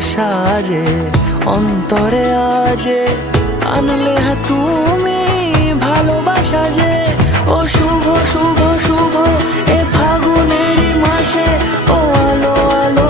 সাজে অন্তরে আজে আনলে হ্যাঁ তুমি ভালোবাসা যে। ও শুভ শুভ শুভ এ ফাগুনেরই মাসে, ও আলো আলো